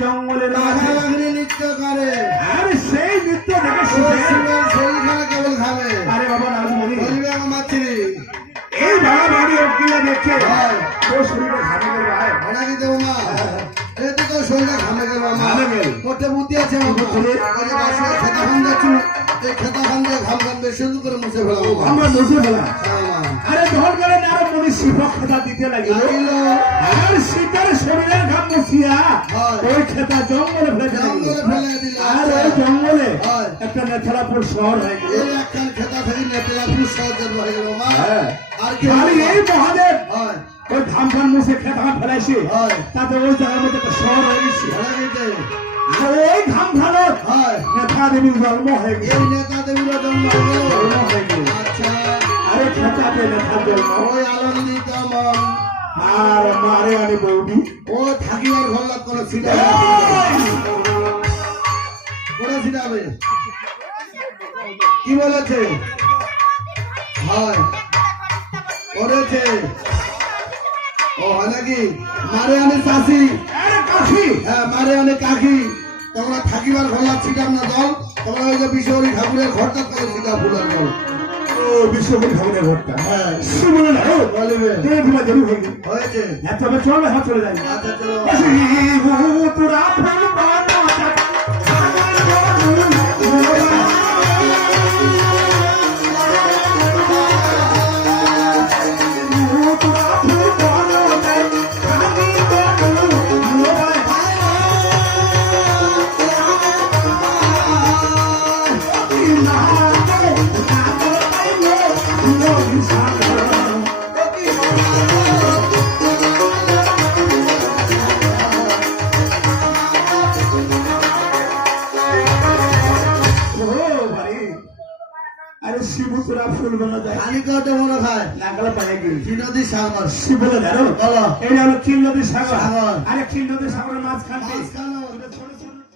জঙ্গলে নৃত্য করে আরে সেই নৃত্য দেখে কেবল খাবে আরে বাবা বলবে আমার মাছি এই বাবা বাড়ি অকিলা দেখছে তোর শরীরে ঘামে গেল ভাড়া কি দেবো মা এতে তো শরীরে ঘামে গেল করতে বুদ্ধি আছে খেতা খান যাচ্ছি এই খেতা খান দিয়ে ঘাম ঘাম দিয়ে শুধু করে মুছে ফেলাম আমরা মুছে ফেলাম আরে ধর গেলেন আরো মনে শিবক খেতা দিতে লাগিল আর শীতের শরীরের ঘাম মুছিয়া ওই খেতা জঙ্গলে ফেলে দিল আর ওই জঙ্গলে একটা নেথলাপুর শহর হয়ে গেল এই একটা খেতা থেকে নেথলাপুর শহর হয়ে গেল মা আর কি এই মহাদেব ওই ধাম ধান মুছে খেতা ফেলাইছে তাতে ওই জায়গার মধ্যে একটা শহর হয়ে গেছে ওই ধাম ধানত নেতা দেবীর জন্ম হয়ে গেল নেতা দেবীর জন্ম হয়ে গেল আচ্ছা আরে খেতাতে নেতা জন্ম ওই আনন্দিত মন আর মারে আনি বৌদি ও থাকিবার ঘর লাগ করে ছিটাবে করে ছিটাবে কি বলেছে হয় করেছে ও হয় নাকি মারে আনে চাষি কাকি হ্যাঁ মারে আনে কাকি তোমরা থাকিবার ঘর লাগ ছিটাম না জল তোমরা ওই যে বিশ্বহরি ঠাকুরের ঘরটা করে ছিটা ফুলের জল বিশ্বকবি ঠাকুরের ঘরটা হ্যাঁ বলে না বলবে হয়েছে তবে চলে হাত চলে যাই আচ্ছা চলো তোরা শিবুরা ফুল বলা যায় পানি কত মনে খায় নাগালে পায়ে গেল কি নদী সাগর শিব বলে জানো বলো এই হলো কি নদী সাগর সাগর আরে কি নদী সাগরের মাঝখান মাঝখানে ছোট ছোট